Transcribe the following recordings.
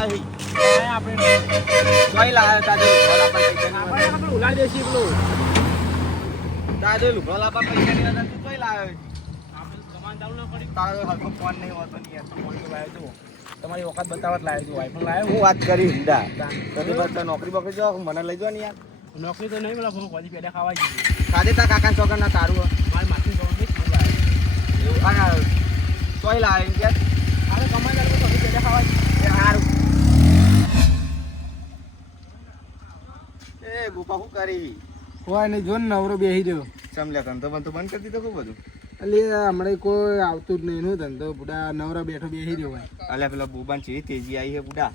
લાવી આપણે કોઈ લાવ્યો તાજે આપણે ઉલાડી દેસી પેલું તાજે લુગડો લાપા પૈસા ની હતા તું કોઈ લાવ્યો આપણે કમાન ચાલુ ના પડી તારો હરખો ફોન નહીં હોતો નહીં યાર ફોન તો લાવ્યો તું તમારી વખત બતાવત લાવ્યો તું આઈફોન લાવ્યો હું વાત કરી હિંડા તને બસ નોકરી બકરી જો મને લઈ જો ને યાર નોકરી તો નહીં બોલા હું કોઈ પેડા ખાવા જઈએ ખાધે તા કાકા ચોકર ના તારું મારી માથે જોવાનું નહીં લાવ્યો એવું આ કોઈ લાવ્યો કે અરે કમાઈ ગયો તો પેડા ખાવા જઈએ સારું એ ગોપા શું કરી કોઈ નહીં જો ને નવરો બેસી રહ્યો સમલ્યા ધંધો બંધો બંધ કરી દીધો ખૂબ બધું એટલે હમણાં કોઈ આવતું જ નહીં નું ધંધો બુડા નવરા બેઠો બેસી રહ્યો હોય અલ્યા પેલા બોબાન છે તેજી આવી છે બુડા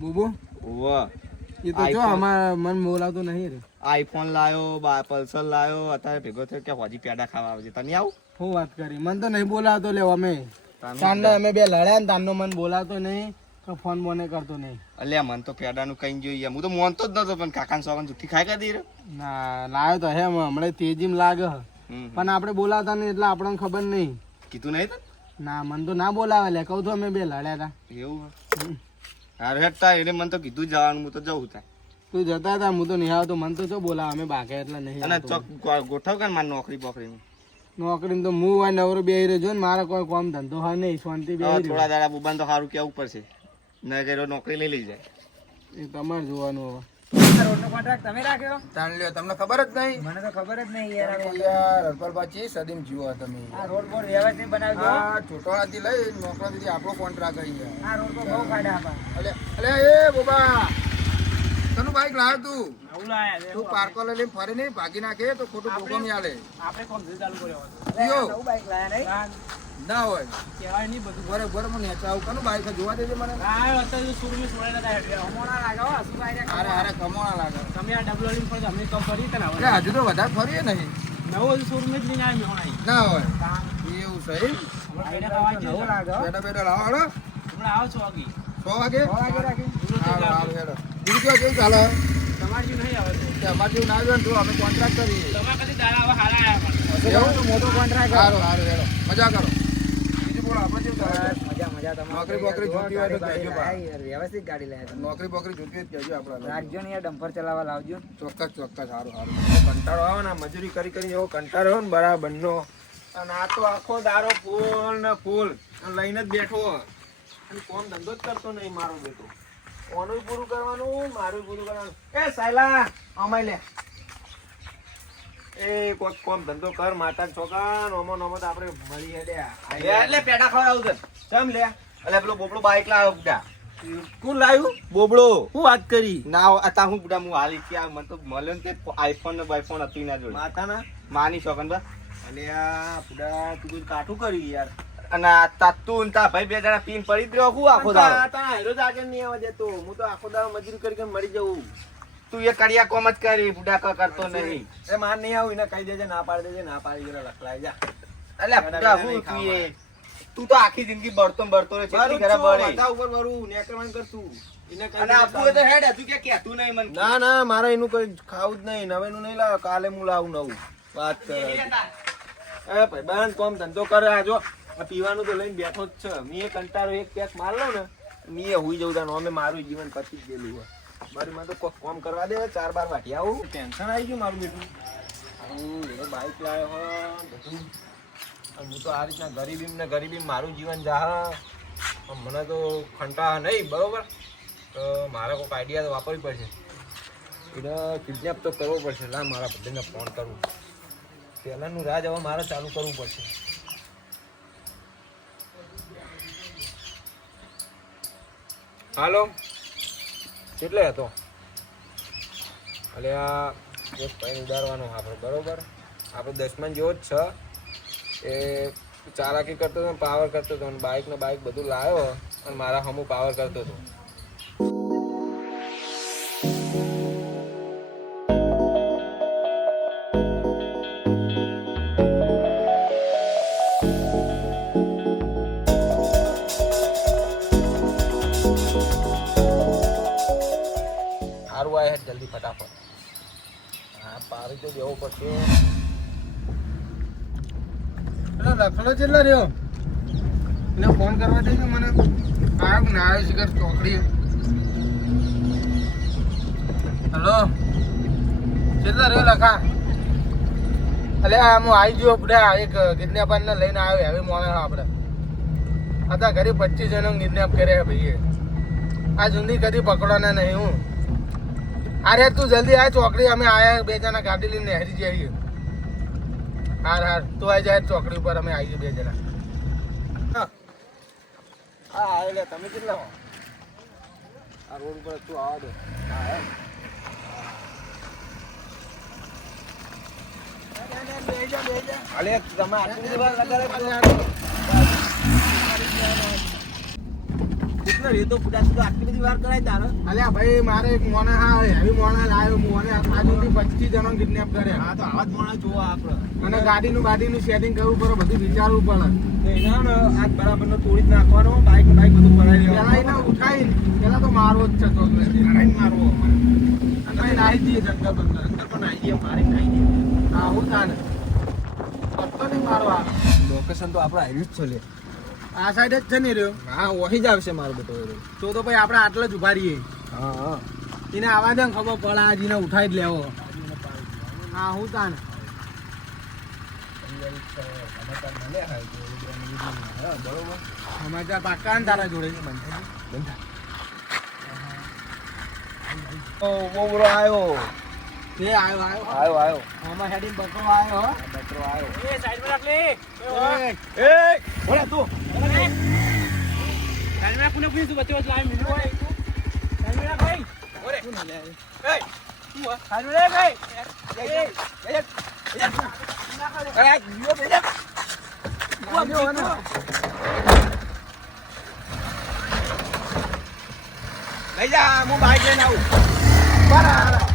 બુબો ઓવ એ તો જો અમાર મન બોલાવતો નહીં રે આઈફોન લાયો પલ્સર લાયો અત્યારે ભેગો થયો કે હોજી પેડા ખાવા આવજે તને આવું હું વાત કરી મન તો નહીં બોલાવતો લેવો અમે સાંજે અમે બે લડ્યા ને તારનો મન બોલાવતો નહીં તો ફોન બોને કરતો નહીં અલ્યા મન તો પેડાનું કઈ જોઈએ હું તો મોનતો જ નતો પણ કાકાને સોગન જુઠ્ઠી ખાઈ કાઢી રે ના લાવ્યો તો હે હમણાં તેજીમાં લાગે પણ આપણે બોલાવતા નહીં એટલે આપણને ખબર નહીં કીધું નહીં ના મન તો ના બોલાવે લે કહું તો અમે બે લડ્યા હતા એવું હારે હેઠતા એટલે મને તો કીધું જવાનું હું તો જવું થાય તું જતા હતા હું તો નહીં આવતો મન તો શું બોલાવે અમે બાકે એટલે નહીં અને ચોક ગોઠવ કે મારી નોકરી બોકરીની નોકરી તો હું હોય નવરો બે રહ્યો જો ને મારે કોઈ કામ ધંધો હોય નહીં શાંતિ બે થોડા દાડા બુબાન તો સારું કેવું પડશે ના કર્યો નોકરી લઈ લઈ જાય એ તમારે જોવાનું રોડનો કોન્ટ્રાક્ટ તમે રાખ્યો તાણ લ્યો તમને ખબર જ નહીં મને તો ખબર જ નહીં યાર યાર હરપાલભાઈ સદીમ જીવો તમે આ રોડ પર વ્યવસ્થિત બનાવજો આ છોટોડાથી લઈ નોકરા સુધી આપણો કોન્ટ્રાક્ટ આવી ગયા આ રોડ પર બહુ ખાડા આપા અલે અલે એ બોબા તનું બાઈક લાવ તું આવું લાયા તું પાર્કો લઈને ફરે નહીં ભાગી નાખે તો ખોટું ભોગમ આલે આપણે કોમ ચાલુ કર્યો જીઓ નવું બાઈક લાયા નહીં ના હોય કહેવાય નહીં બધું બરોબર મને નેચાવું કનું બાઈક જોવા દેજે મને આ અત્યારે સુરમી છોડેલા હતા હમણાં લાગો શું આયા અરે અરે કમોણા લાગે તમે આ ડબલ ઓલિંગ પર અમે કમ કરી કે ના એટલે હજુ તો વધારે ફરીએ નહીં નવો સુરમી જ લઈને આવ્યો હમણાં ના હોય એવું સહી બેડા ખાવા જેવું લાગે બેટા બેટા લાવો હળો હમણાં આવો છો વાગી 6 વાગે 6 વાગે રાખી હાલો હાલો હેડો બીજું કેવું ચાલે તમારી જેવું નહીં આવે કે અમાર જેવું ના આવ્યો ને તો અમે કોન્ટ્રાક્ટ કરીએ તમારા કદી દાડા આવા હારા આયા પણ એવું તો મોટો કોન્ટ્રાક્ટ સારું સારું હેડો મજા કરો બીજું બોલો આપણે કેવું ચાલે મજા મજા તમારે નોકરી બોકરી જોતી હોય તો કહેજો બા વ્યવસ્થિત ગાડી લાયા નોકરી બોકરી જોતી હોય તો કહેજો આપણે રાખજો ને યાર ડમ્પર ચલાવવા લાવજો ચોક્કસ ચોક્કસ સારું સારું કંટાળો આવે ને મજૂરી કરી કરી એવો કંટાળો ને બરાબર નો અને આ તો આખો દારો ફૂલ ને ફૂલ લઈને જ બેઠો અને કોમ ધંધો જ કરતો નહીં મારો બેટો ઓનું પૂરું કરવાનું મારું પૂરું કરવાનું એ સાયલા અમાય લે એ કોઈ કોમ ધંધો કર માતા છોકરા નોમો નોમો તો આપણે મળી હેડ્યા એટલે પેડા ખવડાવું છે ચમ લે એટલે પેલો બોબડો બાઈક લાવ્યો બુડા કોણ લાવ્યું બોબડો હું વાત કરી ના અતા હું બુડા હું હાલી ક્યાં મને તો મળ્યો ને કે આઈફોન ને બાઈફોન હતી ના જોડે માતાના માની શોકન બસ અલે આ પુડા તું કાઠું કરી યાર અને આ તાતું ને તા ભાઈ બે જણા પીન પડી જ રહ્યો હું આખો દાડો તા હેરો જ આગળ નહીં આવવા દેતો હું તો આખો દાડો મજૂરી કરી મરી જવું તું એ કડિયા કોમ જ કરી બુડા કરતો નહીં એ માર નહીં આવું એને કહી દેજે ના પાડી દેજે ના પાડી જરા લખલાઈ જા અલ્યા બુડા હું તું એ તું તો આખી જિંદગી બળતો રે છેતી ઘરે બળે માથા ઉપર વરું નેકરવાન કરતું એને અને આપું તો હેડ તું કે કેતું નહીં મને ના ના મારે એનું કઈ ખાવું જ નહીં નવેનું નહીં લાવ કાલે હું લાવું નવું વાત કરે એ ભાઈ બાન કોમ ધંધો કરે આ જો આ પીવાનું તો લઈને બેઠો જ છે મીએ કંટાળો એક પેક માર લો ને મીએ હુઈ જવું તાનો અમે મારું જીવન પતી જ ગયેલું હોય મારી માં તો કોક કોમ કરવા દે 4-12 વાટી આવું ટેન્શન આવી ગયું મારું બેટું હું એ બાઈક લાવ્યો હો બધું અને હું તો આ રીતના ગરીબી મારું જીવન જાહ મને તો ખંટા નહીં બરોબર તો મારે કોઈક આઈડિયા તો વાપરવી પડશે એને કિડનેપ તો કરવો પડશે લા મારા બધાને ફોન કરવું પહેલાંનું રાજ હવે મારે ચાલુ કરવું પડશે હાલો કેટલે હતો એટલે આ એક પાણી ઉડાડવાનો આપણે બરોબર આપણે 10 જેવો જ છે એ ચાલાકી કરતો હતો પાવર કરતો હતો અને બાઇક ને બાઇક બધું લાવ્યો અને મારા હમું પાવર કરતો હતો જલ્દી ફટાફટ હા પારી તો દેવો પડશે લખડો કેટલા રહ્યો એને ફોન કરવા દે મને આવ્યો ના આવ્યો શિખર ચોકડી હેલો કેટલા રહ્યો લખા અલ્યા હું આવી ગયો બધા એક કિડનેપર ને લઈને આવ્યો હવે મોને આપણે હતા ઘરે 25 જણો કિડનેપ કર્યા ભાઈએ આ જુંદી કદી પકડવાના નહીં હું અરે તું જલ્દી આ ચોકડી અમે આયા 2 જણા ગાડી લઈને હેરી જઈએ હાર તું આવી જાય ચોકડી ઉપર અમે આવીએ 2 જણા હા એટલે તમે કેટલા આ રોડ ઉપર તું આવા દો હા અલે તમે આટલી બધી વાર લગાડે કેટલો રેતો ફૂટા તો આટલી બધી વાર કરાય તારે અલ્યા ભાઈ મારે એક મોને હા હેવી મોને લાવ્યો મોને આજુથી 25 જણો કિડનેપ કર્યા હા તો આવા જ મોણા જોવા આપણે અને ગાડીનું સેટિંગ કરવું પડે બધું વિચારવું પડે એના ને આજ બરાબર નો તોડી જ નાખવાનો બાઈક બધું પડાવી પેલા એને ઉઠાઈને પેલા તો મારવો જ છે તો મારવો અને નાહી દઈએ જંગલ બંદર અંદર પણ આવી ગયા મારી નાઈ દે હા હું તાને પત્તો નહીં મારવા લોકેશન તો આપણે આવ્યું જ છે લે આ સાઈડ જ છે ને રહ્યો હા વહી જ આવશે મારો બેટો તો ભાઈ આપણે આટલે જ ઉભા રહીએ હા હા એને આવા દે ખબર પડે આ જીને ઉઠાઈ જ લેવો હા હું તાને સમાચાર પાક્કા ને તારા જોડે ઓ બોબરો આવ્યો એ આવ્યો આવ્યો આમાં હેડીને બકરો આવ્યો હો બકરો આવ્યો એ સાઈડમાં રાખ લે એ બોલા તું સાઈડમાં કોને પૂછ્યું બચ્ચો બચ્ચો લાવી મિલ્યો હોય સાઈડમાં રાખ ભાઈ ઓરે શું ના લે એ શું આ સાઈડમાં રાખ ભાઈ લઈ જા હું બાઈક લઈને આવું બરાબર